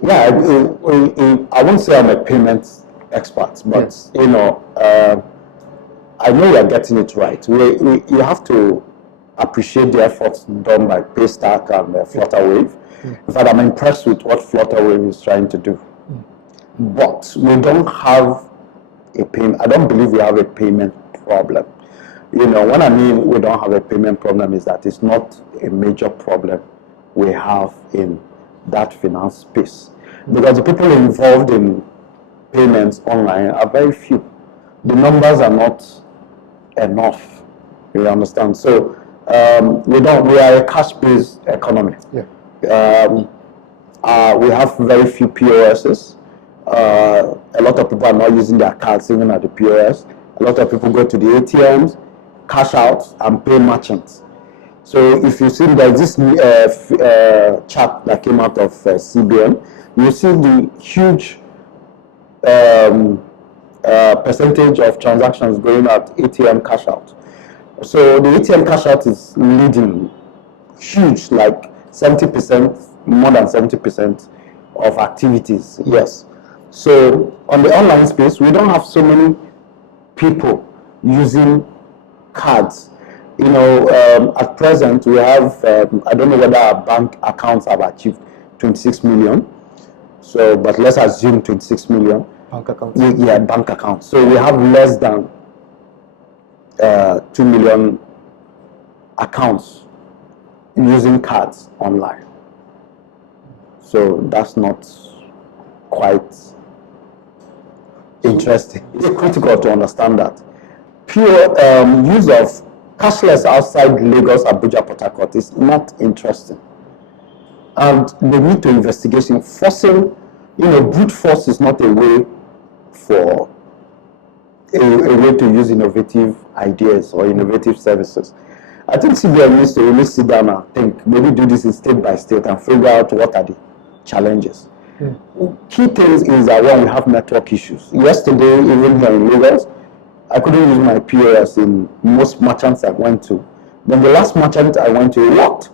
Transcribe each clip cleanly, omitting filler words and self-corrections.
Yeah, I won't say I'm a payment expert, but I know you're getting it right. You have to appreciate the efforts done by Paystack and Flutterwave. In fact, I'm impressed with what Flutterwave is trying to do. But we don't have a payment. I don't believe we have a payment problem. What I mean we don't have a payment problem is that it's not a major problem we have in that finance space. Because the people involved in payments online are very few. The numbers are not enough. You understand? So we are a cash-based economy. We have very few POSs. A lot of people are not using their cards even at the POS. A lot of people go to the ATMs, cash out, and pay merchants. So if you see there's this chart that came out of CBN, you see the huge percentage of transactions going at ATM cash out. So the ATM cash out is leading huge, like 70%, more than 70% of activities. Yes. So on the online space, we don't have so many people using cards. At present we have I don't know whether our bank accounts have achieved 26 million. So, but let's assume 26 million. Bank accounts. Yeah, bank accounts. So we have less than 2 million accounts using cards online. So that's not quite interesting. It's critical to understand that. Pure use of cashless outside Lagos, Abuja, Port Harcourt is not interesting. And they need to investigation. Forcing, brute force is not a way for a way to use innovative ideas or innovative services. I think CBN needs to really sit down and think, maybe do this in state by state and figure out what are the challenges. Key things is that when we have network issues. Yesterday, even here in Lagos, I couldn't use my POS in most merchants I went to. Then the last merchant I went to, locked.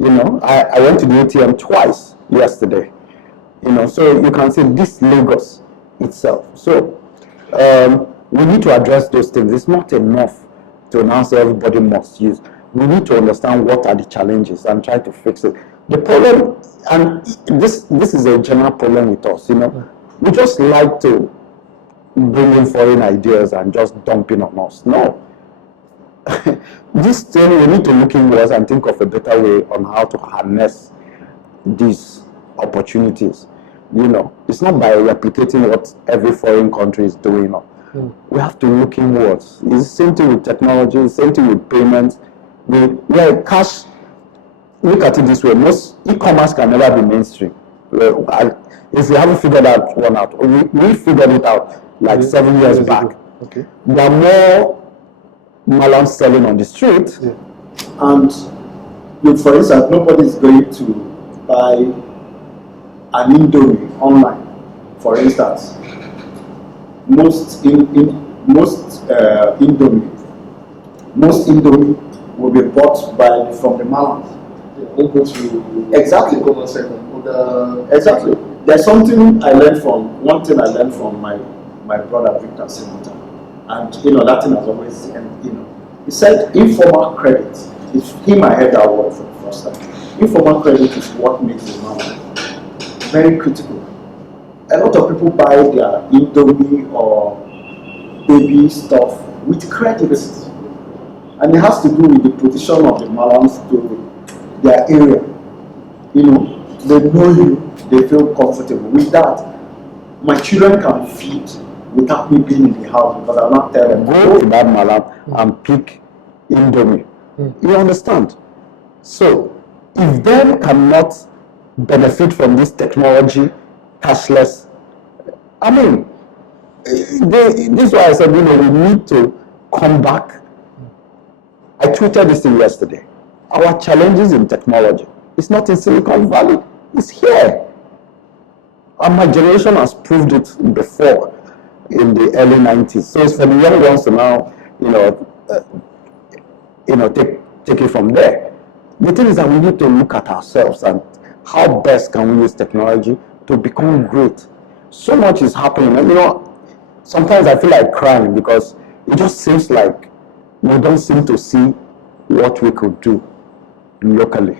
I went to the ATM twice yesterday. So you can see this Lagos itself. So we need to address those things. It's not enough to announce everybody must use. We need to understand what are the challenges and try to fix it. The problem, and this is a general problem with us, we just like to bring in foreign ideas and just dump in on us. No. This thing, we need to look inwards and think of a better way on how to harness these opportunities. It's not by replicating what every foreign country is doing. We have to look inwards. It's the same thing with technology, the same thing with payments. Cash, look at it this way, most e-commerce can never be mainstream. If you haven't figured that one out, we figured it out like 7 years back. Okay. There are more Mallam selling on the street. And look, for instance, nobody is going to buy an Indomie online. For instance, most Indomie will be bought from the Mallams. Exactly. Exactly. There's one thing I learned from my brother Victor Semantic, and that thing has always, he said informal credit. It's him I heard that word for the first time. Informal credit is what makes the money very critical. A lot of people buy their Indomie or baby stuff with credit, and it has to do with the position of the Mallams to their area. They know you, they feel comfortable with that. My children can feed without me being in the house because I'll not tell them, go to that Mallam and pick Indomie. You understand? So, if them cannot benefit from this technology, cashless, this is why I said, we need to come back. I tweeted this thing yesterday. Our challenges in technology, it's not in Silicon Valley, it's here. And my generation has proved it before in the early 90s. So it's for the young ones to now, take it from there. The thing is that we need to look at ourselves and how best can we use technology to become great. So much is happening, and sometimes I feel like crying because it just seems like we don't seem to see what we could do locally.